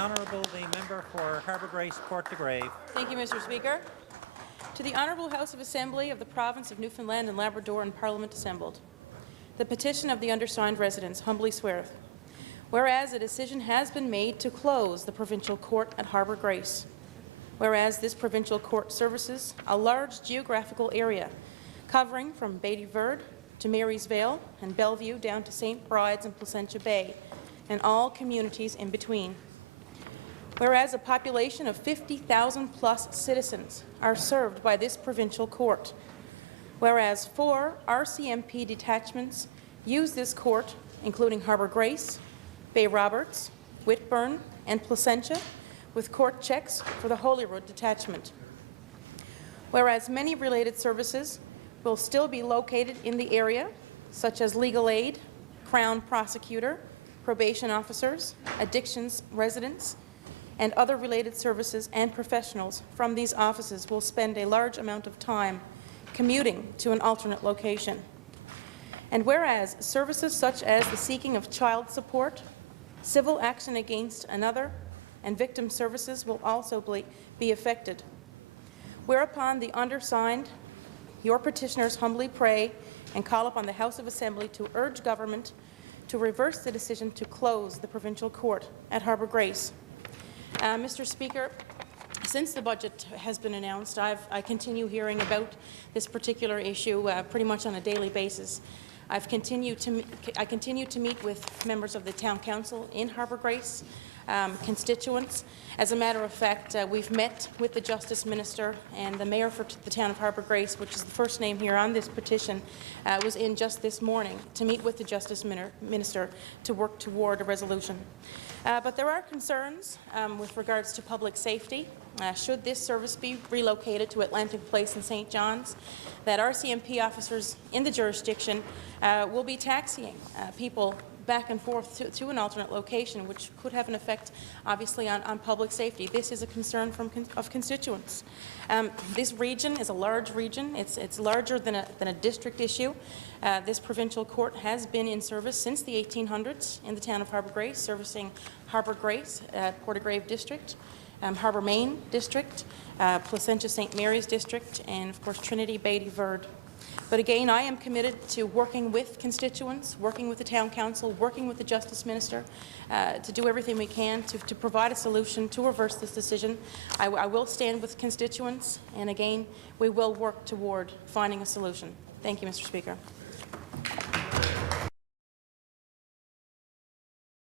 Honourable the member for Harbour Grace, Port de Grave. Thank you, Mr. Speaker. To the Honourable House of Assembly of the Province of Newfoundland and Labrador and Parliament assembled. The petition of the undersigned residents humbly sweareth. Whereas a decision has been made to close the Provincial Court at Harbour Grace. Whereas this Provincial Court services a large geographical area covering from Beatty Verde to Marys Vale and Bellevue down to St. Bride's and Placentia Bay and all communities in between. Whereas a population of 50,000 plus citizens are served by this Provincial Court. Whereas 4 RCMP detachments use this court, including Harbour Grace, Bay Roberts, Whitburn and Placentia, with court checks for the Holyrood detachment. Whereas many related services will still be located in the area, such as legal aid, Crown prosecutor, probation officers, addictions residents, and other related services and professionals from these offices will spend a large amount of time commuting to an alternate location. And whereas services such as the seeking of child support, civil action against another, and victim services will also be affected. Whereupon the undersigned, your petitioners humbly pray and call upon the House of Assembly to urge government to reverse the decision to close the Provincial Court at Harbour Grace. Mr. Speaker, since the budget has been announced, I continue hearing about this particular issue pretty much on a daily basis. I continue to meet with members of the Town Council in Harbour Grace, constituents. As a matter of fact, we've met with the Justice Minister, and the Mayor for the town of Harbour Grace, which is the first name here on this petition, was in just this morning to meet with the Justice Minister to work toward a resolution. But there are concerns with regards to public safety. Should this service be relocated to Atlantic Place in St. John's, that RCMP officers in the jurisdiction will be taxiing people back and forth to an alternate location, which could have an effect, obviously, on public safety. This is a concern of constituents. This region is a large region. It's larger than a district issue. This Provincial Court has been in service since the 1800s in the town of Harbour Grace, servicing Harbour Grace, Port de Grave District, Harbour Main District, Placentia St. Mary's District, and of course Trinity Beatty Verde. But again, I am committed to working with constituents, working with the Town Council, working with the Justice Minister to do everything we can to provide a solution to reverse this decision. I will stand with constituents, and again, we will work toward finding a solution. Thank you, Mr. Speaker.